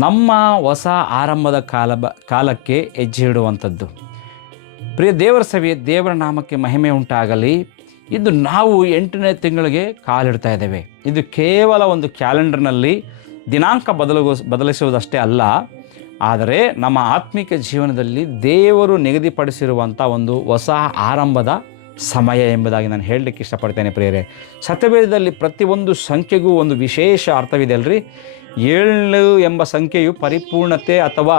ನಮ್ಮ ಹೊಸ ಆರಂಭದ ಕಾಲಕ್ಕೆ ಹೆಜ್ಜೆ ಇಡುವಂಥದ್ದು. ಪ್ರಿಯ ದೇವರ ಸಭೆ, ದೇವರ ನಾಮಕ್ಕೆ ಮಹಿಮೆ ಉಂಟಾಗಲಿ. ಇದು ನಾವು 8ನೇ ತಿಂಗಳಿಗೆ ಕಾಲಿಡ್ತಾ ಇದ್ದೇವೆ. ಇದು ಕೇವಲ ಒಂದು ಕ್ಯಾಲೆಂಡರ್ನಲ್ಲಿ ದಿನಾಂಕ ಬದಲಿಸುವುದಷ್ಟೇ ಅಲ್ಲ, ಆದರೆ ನಮ್ಮ ಆತ್ಮಿಕ ಜೀವನದಲ್ಲಿ ದೇವರು ನಿಗದಿಪಡಿಸಿರುವಂಥ ಒಂದು ಹೊಸ ಆರಂಭದ ಸಮಯ ಎಂಬುದಾಗಿ ನಾನು ಹೇಳಲಿಕ್ಕೆ ಇಷ್ಟಪಡ್ತೇನೆ. ಪ್ರಿಯರೇ, ಸತ್ಯವೇದದಲ್ಲಿ ಪ್ರತಿಯೊಂದು ಸಂಖ್ಯೆಗೂ ಒಂದು ವಿಶೇಷ ಅರ್ಥವಿದೆ ಅಲ್ರಿ. 7 ಎಂಬ ಸಂಖ್ಯೆಯು ಪರಿಪೂರ್ಣತೆ ಅಥವಾ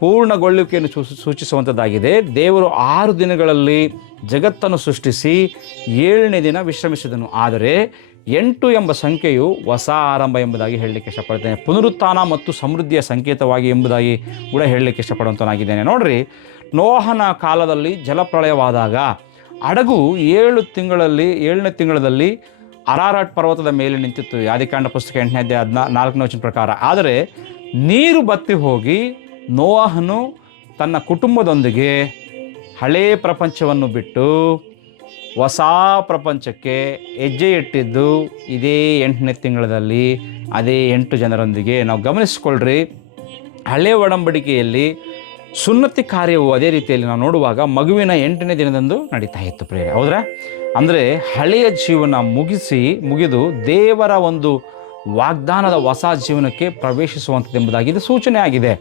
ಪೂರ್ಣಗೊಳ್ಳುವಿಕೆಯನ್ನು ಸೂಚಿಸುವಂಥದ್ದಾಗಿದೆ. ದೇವರು 6 ದಿನಗಳಲ್ಲಿ ಜಗತ್ತನ್ನು ಸೃಷ್ಟಿಸಿ 7ನೇ ದಿನ ವಿಶ್ರಮಿಸಿದನು. ಆದರೆ 8 ಎಂಬ ಸಂಖ್ಯೆಯು ಹೊಸ ಆರಂಭ ಎಂಬುದಾಗಿ ಹೇಳಲಿಕ್ಕೆ ಇಷ್ಟಪಡ್ತೇನೆ. ಪುನರುತ್ಥಾನ ಮತ್ತು ಸಮೃದ್ಧಿಯ ಸಂಕೇತವಾಗಿ ಎಂಬುದಾಗಿ ಕೂಡ ಹೇಳಲಿಕ್ಕೆ ಇಷ್ಟಪಡುವಂಥನಾಗಿದ್ದೇನೆ. ನೋಡ್ರಿ, ನೋಹನ ಕಾಲದಲ್ಲಿ ಜಲಪ್ರಳಯವಾದಾಗ ಹಡಗು 7ನೇ ತಿಂಗಳಲ್ಲಿ ಅರಾರಾಟ್ ಪರ್ವತದ ಮೇಲೆ ನಿಂತಿತ್ತು. ಆದಿಕಾಂಡ ಪುಸ್ತಕ 8ನೇ ಅಧ್ಯಾಯ 4ನೇ ವಚನ ಪ್ರಕಾರ. ಆದರೆ ನೀರು ಬತ್ತಿ ಹೋಗಿ ನೋಹನು ತನ್ನ ಕುಟುಂಬದೊಂದಿಗೆ ಹಳೇ ಪ್ರಪಂಚವನ್ನು ಬಿಟ್ಟು ಹೊಸ ಪ್ರಪಂಚಕ್ಕೆ ಹೆಜ್ಜೆ ಇಟ್ಟಿದ್ದು ಇದೇ 8ನೇ ತಿಂಗಳಲ್ಲಿ, ಅದೇ 8 ಜನರೊಂದಿಗೆ. ನಾವು ಗಮನಿಸ್ಕೊಳ್ರಿ, ಹಳೆಯ ಒಡಂಬಡಿಕೆಯಲ್ಲಿ ಸುನ್ನತಿ ಕಾರ್ಯವು ಅದೇ ರೀತಿಯಲ್ಲಿ ನಾವು ನೋಡುವಾಗ ಮಗುವಿನ 8ನೇ ದಿನದಂದು ನಡೀತಾ ಇತ್ತು. ಪ್ರಿಯರೇ, ಹೌದ್ರಾ? ಅಂದರೆ ಹಳೆಯ ಜೀವನ ಮುಗಿದು ದೇವರ ಒಂದು ವಾಗ್ದಾನದ ಹೊಸ ಜೀವನಕ್ಕೆ ಪ್ರವೇಶಿಸುವಂಥದ್ದು ಎಂಬುದಾಗಿ ಇದು ಸೂಚನೆ ಆಗಿದೆ.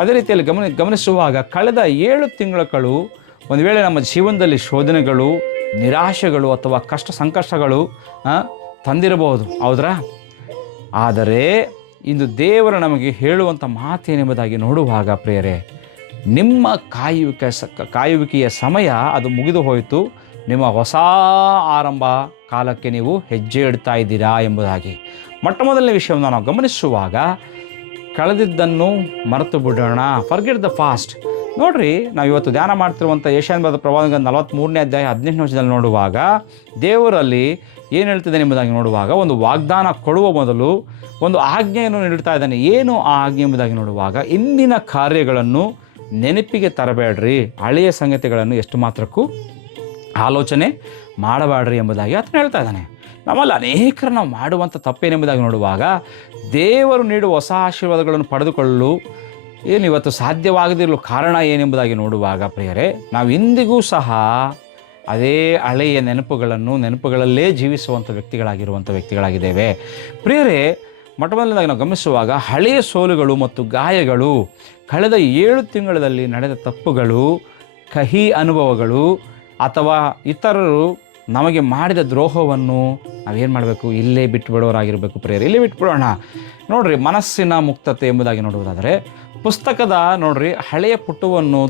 ಅದೇ ರೀತಿಯಲ್ಲಿ ಗಮನಿಸುವಾಗ ಕಳೆದ 7 ತಿಂಗಳು ಒಂದು ವೇಳೆ ನಮ್ಮ ಜೀವನದಲ್ಲಿ ಶೋಧನೆಗಳು, ನಿರಾಶೆಗಳು ಅಥವಾ ಕಷ್ಟ ಸಂಕಷ್ಟಗಳು ತಂದಿರಬಹುದು, ಹೌದ್ರಾ? ಆದರೆ ಇಂದು ದೇವರು ನಮಗೆ ಹೇಳುವಂಥ ಮಾತೇನೆಂಬುದಾಗಿ ನೋಡುವಾಗ ಪ್ರಿಯರೇ, ನಿಮ್ಮ ಕಾಯುವಿಕೆಯ ಸಮಯ ಅದು ಮುಗಿದು ಹೋಯಿತು. ನಿಮ್ಮ ಹೊಸ ಆರಂಭ ಕಾಲಕ್ಕೆ ನೀವು ಹೆಜ್ಜೆ ಇಡ್ತಾ ಇದ್ದೀರಾ ಎಂಬುದಾಗಿ. ಮೊದಲನೇ ವಿಷಯವನ್ನು ನಾವು ಗಮನಿಸುವಾಗ ಕಳೆದಿದ್ದನ್ನು ಮರೆತು ಬಿಡೋಣ. Forget the fast. ನೋಡ್ರಿ, ನಾವು ಇವತ್ತು ಧ್ಯಾನ ಮಾಡ್ತಿರುವಂಥ ಯೆಶಾಯನ ಬರೆದ ಪ್ರವಾದನೆ 43ನೇ ಅಧ್ಯಾಯ 18ನೇ ವಚನದಲ್ಲಿ ನೋಡುವಾಗ ದೇವರಲ್ಲಿ ಏನು ಹೇಳ್ತಿದೆ ಎಂಬುದಾಗಿ ನೋಡುವಾಗ, ಒಂದು ವಾಗ್ದಾನ ಕೊಡುವ ಮೊದಲು ಒಂದು ಆಜ್ಞೆಯನ್ನು ನೀಡ್ತಾ ಇದ್ದಾನೆ. ಏನು ಆ ಆಜ್ಞೆ ಎಂಬುದಾಗಿ ನೋಡುವಾಗ, ಇಂದಿನ ಕಾರ್ಯಗಳನ್ನು ನೆನಪಿಗೆ ತರಬೇಡ್ರಿ, ಹಳೆಯ ಸಂಗತಿಗಳನ್ನು ಎಷ್ಟು ಮಾತ್ರಕ್ಕೂ ಆಲೋಚನೆ ಮಾಡಬೇಡ್ರಿ ಎಂಬುದಾಗಿ ಆತನು ಹೇಳ್ತಾ ಇದ್ದಾನೆ. ನಮ್ಮಲ್ಲಿ ಅನೇಕರು ನಾವು ಮಾಡುವಂಥ ತಪ್ಪೇನೆಂಬುದಾಗಿ ನೋಡುವಾಗ, ದೇವರು ನೀಡುವ ಹೊಸ ಆಶೀರ್ವಾದಗಳನ್ನು ಪಡೆದುಕೊಳ್ಳಲು ಇವತ್ತು ಸಾಧ್ಯವಾಗದಿರಲು ಕಾರಣ ಏನೆಂಬುದಾಗಿ ನೋಡುವಾಗ ಪ್ರಿಯರೇ, ನಾವು ಇಂದಿಗೂ ಸಹ ಅದೇ ಹಳೆಯ ನೆನಪುಗಳಲ್ಲೇ ಜೀವಿಸುವಂಥ ವ್ಯಕ್ತಿಗಳಾಗಿದ್ದೇವೆ. ಪ್ರಿಯರೇ, ಮೊದಲನೇದಾಗಿ ನಾವು ಗಮನಿಸುವಾಗ ಹಳೆಯ ಸೋಲುಗಳು ಮತ್ತು ಗಾಯಗಳು, ಕಳೆದ 7 ತಿಂಗಳಲ್ಲಿ ನಡೆದ ತಪ್ಪುಗಳು, ಕಹಿ ಅನುಭವಗಳು ಅಥವಾ ಇತರರು ನಮಗೆ ಮಾಡಿದ ದ್ರೋಹವನ್ನು ನಾವೇನು ಮಾಡಬೇಕು? ಇಲ್ಲೇ ಬಿಟ್ಟುಬಿಡೋರಾಗಿರಬೇಕು ಪ್ರಿಯರೇ, ಇಲ್ಲೇ ಬಿಟ್ಬಿಡೋಣ. ನೋಡ್ರಿ, ಮನಸ್ಸಿನ ಮುಕ್ತತೆ ಎಂಬುದಾಗಿ ನೋಡುವುದಾದರೆ ಪುಸ್ತಕದ ಹಳೆಯ ಪುಟವನ್ನು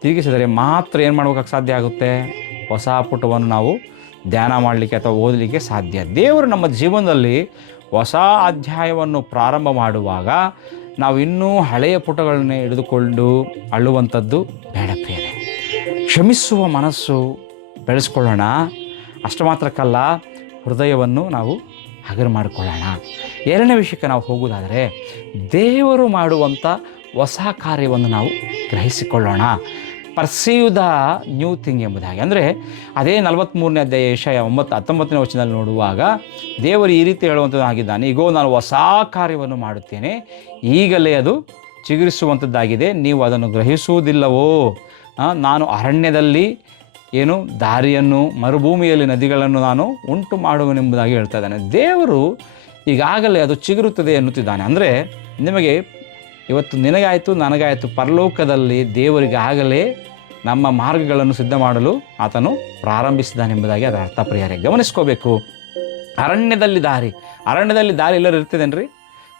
ತಿರುಗಿಸಿದರೆ ಮಾತ್ರ ಏನು ಮಾಡ್ಬೇಕಾಗಿ ಸಾಧ್ಯ ಆಗುತ್ತೆ? ಹೊಸ ಪುಟವನ್ನು ನಾವು ಧ್ಯಾನ ಮಾಡಲಿಕ್ಕೆ ಅಥವಾ ಓದಲಿಕ್ಕೆ ಸಾಧ್ಯ. ದೇವರು ನಮ್ಮ ಜೀವನದಲ್ಲಿ ಹೊಸ ಅಧ್ಯಾಯವನ್ನು ಪ್ರಾರಂಭ ಮಾಡುವಾಗ ನಾವು ಇನ್ನೂ ಹಳೆಯ ಪುಟಗಳನ್ನೇ ಹಿಡಿದುಕೊಂಡು ಅಳುವಂಥದ್ದು ಬೇಡ ಪ್ರಿಯರೇ. ಕ್ಷಮಿಸುವ ಮನಸ್ಸು ಬೆಳೆಸ್ಕೊಳ್ಳೋಣ. ಅಷ್ಟು ಮಾತ್ರಕ್ಕಲ್ಲ, ಹೃದಯವನ್ನು ನಾವು ಹಗರು ಮಾಡಿಕೊಳ್ಳೋಣ. 2ನೇ ವಿಷಯಕ್ಕೆ ನಾವು ಹೋಗುವುದಾದರೆ, ದೇವರು ಮಾಡುವಂಥ ಹೊಸ ಕಾರ್ಯವನ್ನು ನಾವು ಗ್ರಹಿಸಿಕೊಳ್ಳೋಣ. ಪರ್ಸೀವ್ ದ ನ್ಯೂ ಥಿಂಗ್ ಎಂಬುದಾಗಿ. ಅಂದರೆ ಅದೇ 43ನೇ ಅಧ್ಯಾಯ ಯೆಶಾಯ 19ನೇ ವಚನದಲ್ಲಿ ನೋಡುವಾಗ ದೇವರು ಈ ರೀತಿ ಹೇಳುವಂಥದ್ದಾಗಿದ್ದಾನೆ, ಈಗೋ ನಾನು ಹೊಸ ಕಾರ್ಯವನ್ನು ಮಾಡುತ್ತೇನೆ, ಈಗಲೇ ಅದು ಚಿಗುರಿಸುವಂಥದ್ದಾಗಿದೆ, ನೀವು ಅದನ್ನು ಗ್ರಹಿಸುವುದಿಲ್ಲವೋ? ನಾನು ಅರಣ್ಯದಲ್ಲಿ ದಾರಿಯನ್ನು, ಮರುಭೂಮಿಯಲ್ಲಿ ನದಿಗಳನ್ನು ನಾನು ಉಂಟು ಮಾಡುವನೆಂಬುದಾಗಿ ಹೇಳ್ತಾ ಇದ್ದಾನೆ. ದೇವರು ಈಗಾಗಲೇ ಅದು ಚಿಗುರುತ್ತದೆ ಎನ್ನುತ್ತಿದ್ದಾನೆ. ಅಂದರೆ ನಿಮಗೆ ಇವತ್ತು ನಿನಗಾಯಿತು, ನನಗಾಯಿತು, ಪರಲೋಕದಲ್ಲಿ ದೇವರಿಗಾಗಲೇ ನಮ್ಮ ಮಾರ್ಗಗಳನ್ನು ಸಿದ್ಧ ಮಾಡಲು ಆತನು ಪ್ರಾರಂಭಿಸಿದ್ದಾನೆಂಬುದಾಗಿ ಅದರ ಅರ್ಥ ಪ್ರಿಯರೇ. ಗಮನಿಸ್ಕೋಬೇಕು. ಅರಣ್ಯದಲ್ಲಿ ದಾರಿ ಎಲ್ಲರೂ ಇರ್ತದೇನ್ರಿ?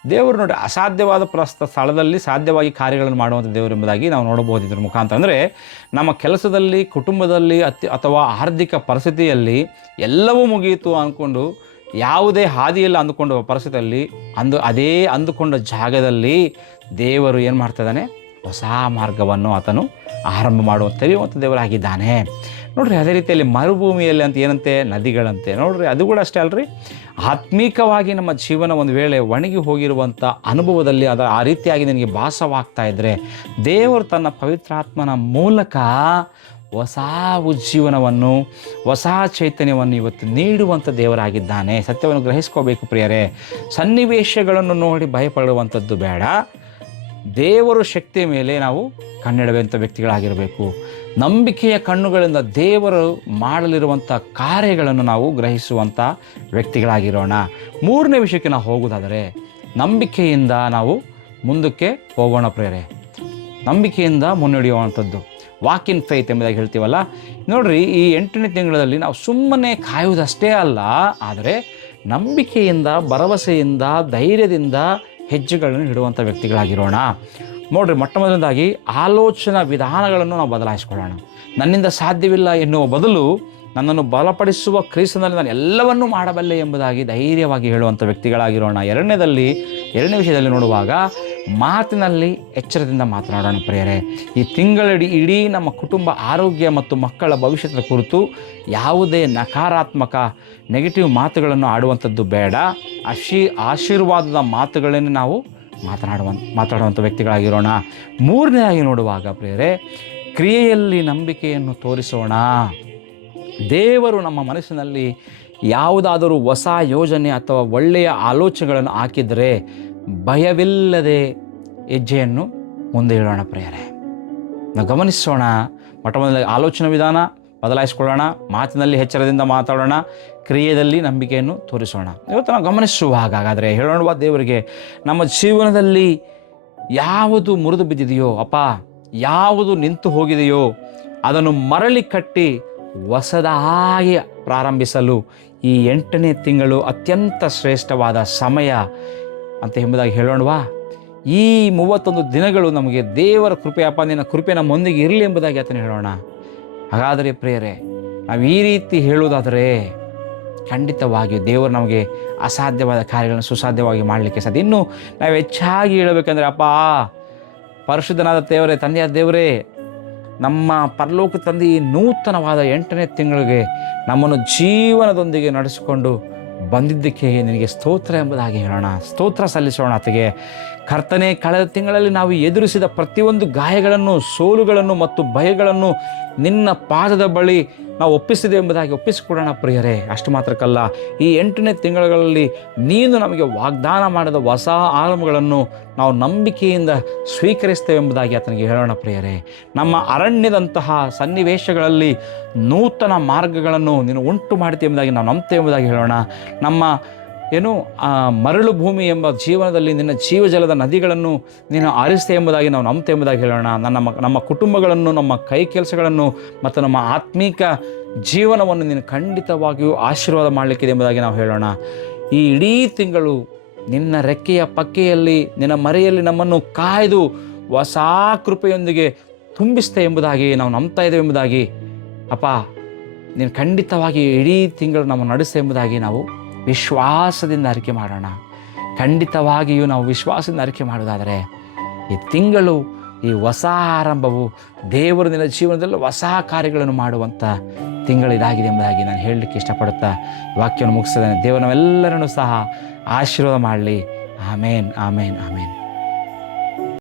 ದೇವರು ನೋಡಿ, ಅಸಾಧ್ಯವಾದ ಸ್ಥಳದಲ್ಲಿ ಸಾಧ್ಯವಾಗಿ ಕಾರ್ಯಗಳನ್ನು ಮಾಡುವಂಥ ದೇವರು ಎಂಬುದಾಗಿ ನಾವು ನೋಡಬಹುದು ಇದ್ರ ಮುಖಾಂತರ. ಅಂದರೆ ನಮ್ಮ ಕೆಲಸದಲ್ಲಿ, ಕುಟುಂಬದಲ್ಲಿ ಅಥವಾ ಆರ್ಥಿಕ ಪರಿಸ್ಥಿತಿಯಲ್ಲಿ ಎಲ್ಲವೂ ಮುಗಿಯಿತು ಅಂದ್ಕೊಂಡು ಯಾವುದೇ ಹಾದಿಯಲ್ಲಿ ಅಂದುಕೊಂಡ ಪರಿಸ್ಥಿತಿಯಲ್ಲಿ ಅದೇ ಅಂದುಕೊಂಡ ಜಾಗದಲ್ಲಿ ದೇವರು ಏನು ಮಾಡ್ತಿದ್ದಾನೆ? ಹೊಸ ಮಾರ್ಗವನ್ನು ಆತನು ಆರಂಭ ತೆರೆಯುವಂಥ ದೇವರಾಗಿದ್ದಾನೆ. ನೋಡ್ರಿ, ಅದೇ ರೀತಿಯಲ್ಲಿ ಮರುಭೂಮಿಯಲ್ಲಿ ಅಂತ ಏನಂತೆ? ನದಿಗಳಂತೆ. ನೋಡ್ರಿ, ಅದು ಕೂಡ ಅಷ್ಟೇ ಅಲ್ರಿ. ಆತ್ಮೀಕವಾಗಿ ನಮ್ಮ ಜೀವನ ಒಂದು ವೇಳೆ ಒಣಗಿ ಹೋಗಿರುವಂಥ ಅನುಭವದಲ್ಲಿ ಆ ರೀತಿಯಾಗಿ ನಿನಗೆ ಭಾಸವಾಗ್ತಾ ಇದ್ದರೆ, ದೇವರು ತನ್ನ ಪವಿತ್ರಾತ್ಮನ ಮೂಲಕ ಹೊಸ ಉಜ್ಜೀವನವನ್ನು, ಹೊಸ ಚೈತನ್ಯವನ್ನು ಇವತ್ತು ನೀಡುವಂಥ ದೇವರಾಗಿದ್ದಾನೆ. ಸತ್ಯವನ್ನು ಗ್ರಹಿಸ್ಕೋಬೇಕು ಪ್ರಿಯರೇ. ಸನ್ನಿವೇಶಗಳನ್ನು ನೋಡಿ ಭಯಪಡುವಂಥದ್ದು ಬೇಡ. ದೇವರು ಶಕ್ತಿಯ ಮೇಲೆ ನಾವು ಕಣ್ಣಿಡುವಂಥ ವ್ಯಕ್ತಿಗಳಾಗಿರಬೇಕು. ನಂಬಿಕೆಯ ಕಣ್ಣುಗಳಿಂದ ದೇವರು ಮಾಡಲಿರುವಂಥ ಕಾರ್ಯಗಳನ್ನು ನಾವು ಗ್ರಹಿಸುವಂಥ ವ್ಯಕ್ತಿಗಳಾಗಿರೋಣ. ಮೂರನೇ ವಿಷಯಕ್ಕೆ ನಾವು ಹೋಗೋದಾದರೆ, ನಂಬಿಕೆಯಿಂದ ನಾವು ಮುಂದಕ್ಕೆ ಹೋಗೋಣ ಪ್ರಿಯರೇ. ನಂಬಿಕೆಯಿಂದ ಮುನ್ನಡೆಯುವಂಥದ್ದು, ವಾಕ್ ಇನ್ ಫೇತ್ ಎಂಬುದಾಗಿ ಹೇಳ್ತೀವಲ್ಲ. ನೋಡ್ರಿ, ಈ 8ನೇ ತಿಂಗಳಲ್ಲಿ ನಾವು ಸುಮ್ಮನೆ ಕಾಯುವುದಷ್ಟೇ ಅಲ್ಲ, ಆದರೆ ನಂಬಿಕೆಯಿಂದ, ಭರವಸೆಯಿಂದ, ಧೈರ್ಯದಿಂದ ಹೆಜ್ಜೆಗಳನ್ನು ಇಡುವಂಥ ವ್ಯಕ್ತಿಗಳಾಗಿರೋಣ. ನೋಡ್ರಿ, ಮೊಟ್ಟ ಮೊದಲನೇದಾಗಿ ಆಲೋಚನಾ ವಿಧಾನಗಳನ್ನು ನಾವು ಬದಲಾಯಿಸ್ಕೊಳ್ಳೋಣ. ನನ್ನಿಂದ ಸಾಧ್ಯವಿಲ್ಲ ಎನ್ನುವ ಬದಲು ನನ್ನನ್ನು ಬಲಪಡಿಸುವ ಕ್ರಿಸ್ತನಲ್ಲಿ ನಾನು ಎಲ್ಲವನ್ನೂ ಮಾಡಬಲ್ಲೆ ಎಂಬುದಾಗಿ ಧೈರ್ಯವಾಗಿ ಹೇಳುವಂಥ ವ್ಯಕ್ತಿಗಳಾಗಿರೋಣ. ಎರಡನೇ ವಿಷಯದಲ್ಲಿ ನೋಡುವಾಗ, ಮಾತಿನಲ್ಲಿ ಎಚ್ಚರದಿಂದ ಮಾತನಾಡೋಣ ಪ್ರಿಯರೇ. ಈ ಇಡೀ ನಮ್ಮ ಕುಟುಂಬ ಆರೋಗ್ಯ ಮತ್ತು ಮಕ್ಕಳ ಭವಿಷ್ಯದ ಕುರಿತು ಯಾವುದೇ ನಕಾರಾತ್ಮಕ ನೆಗೆಟಿವ್ ಮಾತುಗಳನ್ನು ಆಡುವಂಥದ್ದು ಬೇಡ. ಆಶೀರ್ವಾದದ ಮಾತುಗಳನ್ನೇ ನಾವು ಮಾತಾಡುವಂಥ ವ್ಯಕ್ತಿಗಳಾಗಿರೋಣ. ಮೂರನೇದಾಗಿ ನೋಡುವಾಗ ಪ್ರಿಯರೇ, ಕ್ರಿಯೆಯಲ್ಲಿ ನಂಬಿಕೆಯನ್ನು ತೋರಿಸೋಣ. ದೇವರು ನಮ್ಮ ಮನಸ್ಸಿನಲ್ಲಿ ಯಾವುದಾದರೂ ಹೊಸ ಯೋಜನೆ ಅಥವಾ ಒಳ್ಳೆಯ ಆಲೋಚನೆಗಳನ್ನು ಹಾಕಿದರೆ ಭಯವಿಲ್ಲದೆ ಹೆಜ್ಜೆಯನ್ನು ಮುಂದೆ ಇಡೋಣ ಪ್ರಿಯರೇ. ನಾವು ಗಮನಿಸೋಣ. ಮೊಟ್ಟ ಮೊದಲ ಆಲೋಚನಾ ವಿಧಾನ ಬದಲಾಯಿಸ್ಕೊಳ್ಳೋಣ, ಮಾತಿನಲ್ಲಿ ಎಚ್ಚರದಿಂದ ಮಾತಾಡೋಣ, ಕ್ರಿಯೆಯಲ್ಲಿ ನಂಬಿಕೆಯನ್ನು ತೋರಿಸೋಣ. ಇವತ್ತು ನಾವು ಗಮನಿಸುವಾಗ ಹಾಗಾದರೆ ಹೇಳೋಣ ದೇವರಿಗೆ, ನಮ್ಮ ಜೀವನದಲ್ಲಿ ಯಾವುದು ಮುರಿದು ಬಿದ್ದಿದೆಯೋ ಅಪ್ಪ, ಯಾವುದು ನಿಂತು ಹೋಗಿದೆಯೋ ಅದನ್ನು ಮರಳಿ ಕಟ್ಟಿ ಹೊಸದಾಗಿ ಪ್ರಾರಂಭಿಸಲು ಈ 8ನೇ ತಿಂಗಳು ಅತ್ಯಂತ ಶ್ರೇಷ್ಠವಾದ ಸಮಯ ಅಂತ ಎಂಬುದಾಗಿ ಹೇಳೋಣವಾ. ಈ 31 ದಿನಗಳು ನಮಗೆ ದೇವರ ಕೃಪೆಯಪ್ಪ, ನಿನ್ನ ಕೃಪೆ ನಮ್ಮೊಂದಿಗೆ ಇರಲಿ ಎಂಬುದಾಗಿ ಆತನ ಹೇಳೋಣ. ಹಾಗಾದರೆ ಪ್ರಿಯರೇ, ನಾವು ಈ ರೀತಿ ಹೇಳುವುದಾದರೆ ಖಂಡಿತವಾಗಿಯೂ ದೇವರು ನಮಗೆ ಅಸಾಧ್ಯವಾದ ಕಾರ್ಯಗಳನ್ನು ಸುಸಾಧ್ಯವಾಗಿ ಮಾಡಲಿಕ್ಕೆ ಸಾಧ್ಯ. ಇನ್ನು ನಾವು ಹೆಚ್ಚಾಗಿ ಹೇಳಬೇಕಂದ್ರೆ, ಅಪ್ಪ ಪರಿಶುದ್ಧನಾದ ದೇವರೇ, ತಂದೆಯಾದ ದೇವರೇ, ನಮ್ಮ ಪರಲೋಕ ತಂದೆ ಈ ನೂತನವಾದ 8ನೇ ತಿಂಗಳಿಗೆ ನಮ್ಮನ್ನು ಜೀವನದೊಂದಿಗೆ ನಡೆಸಿಕೊಂಡು ಬಂದಿದ್ದಕ್ಕೆ ನಿನಗೆ ಸ್ತೋತ್ರ ಎಂಬುದಾಗಿ ಹೇಳೋಣ. ಸ್ತೋತ್ರ ಸಲ್ಲಿಸೋಣ ಆತಗೆ. ಕರ್ತನೆ, ಕಳೆದ ತಿಂಗಳಲ್ಲಿ ನಾವು ಎದುರಿಸಿದ ಪ್ರತಿಯೊಂದು ಗಾಯಗಳನ್ನು, ಸೋಲುಗಳನ್ನು ಮತ್ತು ಭಯಗಳನ್ನು ನಿನ್ನ ಪಾದದ ಬಳಿ ನಾವು ಒಪ್ಪಿಸಿದೆ ಎಂಬುದಾಗಿ ಒಪ್ಪಿಸಿಕೊಡೋಣ ಪ್ರಿಯರೇ. ಅಷ್ಟು ಮಾತ್ರಕ್ಕಲ್ಲ, ಈ 8ನೇ ತಿಂಗಳಲ್ಲಿ ನೀನು ನಮಗೆ ವಾಗ್ದಾನ ಮಾಡಿದ ಹೊಸ ಆರಂಭಗಳನ್ನು ನಾವು ನಂಬಿಕೆಯಿಂದ ಸ್ವೀಕರಿಸ್ತೇವೆ ಎಂಬುದಾಗಿ ಆತನಿಗೆ ಹೇಳೋಣ ಪ್ರಿಯರೇ. ನಮ್ಮ ಅರಣ್ಯದಂತಹ ಸನ್ನಿವೇಶಗಳಲ್ಲಿ ನೂತನ ಮಾರ್ಗಗಳನ್ನು ನೀನು ಉಂಟು ಮಾಡ್ತೀವಿ ಎಂಬುದಾಗಿ ನಾವು ನಂಬ್ತೇವೆ ಎಂಬುದಾಗಿ ಹೇಳೋಣ. ನಮ್ಮ ಮರಳು ಭೂಮಿ ಎಂಬ ಜೀವನದಲ್ಲಿ ನಿನ್ನ ಜೀವಜಲದ ನದಿಗಳನ್ನು ನೀನು ಹರಿಸ್ತೇ ಎಂಬುದಾಗಿ ನಾವು ನಂಬ್ತೇವೆ ಎಂಬುದಾಗಿ ಹೇಳೋಣ. ನಮ್ಮ ಕುಟುಂಬಗಳನ್ನು, ನಮ್ಮ ಕೈ ಕೆಲಸಗಳನ್ನು ಮತ್ತು ನಮ್ಮ ಆತ್ಮೀಕ ಜೀವನವನ್ನು ನೀನು ಖಂಡಿತವಾಗಿಯೂ ಆಶೀರ್ವಾದ ಮಾಡಲಿಕ್ಕಿದೆ ಎಂಬುದಾಗಿ ನಾವು ಹೇಳೋಣ. ಈ ಇಡೀ ತಿಂಗಳು ನಿನ್ನ ರೆಕ್ಕೆಯ ಪಕ್ಕೆಯಲ್ಲಿ, ನಿನ್ನ ಮರೆಯಲ್ಲಿ ನಮ್ಮನ್ನು ಕಾಯ್ದು ಹೊಸ ಕೃಪೆಯೊಂದಿಗೆ ತುಂಬಿಸ್ತೆ ಎಂಬುದಾಗಿ ನಾವು ನಂಬ್ತಾ ಇದ್ದೇವೆ ಎಂಬುದಾಗಿ ಅಪ್ಪ, ನೀನು ಖಂಡಿತವಾಗಿ ಇಡೀ ತಿಂಗಳು ನಮ್ಮ ನಡೆಸ್ತೆ ಎಂಬುದಾಗಿ ನಾವು ವಿಶ್ವಾಸದಿಂದ ಅರಿಕೆ ಮಾಡೋಣ. ಖಂಡಿತವಾಗಿಯೂ ನಾವು ವಿಶ್ವಾಸದಿಂದ ಅರಿಕೆ ಮಾಡೋದಾದರೆ ಈ ತಿಂಗಳು, ಈ ಹೊಸ ಆರಂಭವು ದೇವರು ನಿನ್ನ ಜೀವನದಲ್ಲಿ ಹೊಸ ಕಾರ್ಯಗಳನ್ನು ಮಾಡುವಂಥ ತಿಂಗಳು ಇದಾಗಿದೆ ಎಂಬುದಾಗಿ ನಾನು ಹೇಳಲಿಕ್ಕೆ ಇಷ್ಟಪಡುತ್ತಾ ವಾಕ್ಯವನ್ನು ಮುಗಿಸಿದ್ದೇನೆ. ದೇವರು ನಾವೆಲ್ಲರನ್ನೂ ಸಹ ಆಶೀರ್ವಾದ ಮಾಡಲಿ. ಆಮೇನ್, ಆಮೇನ್, ಆಮೇನ್.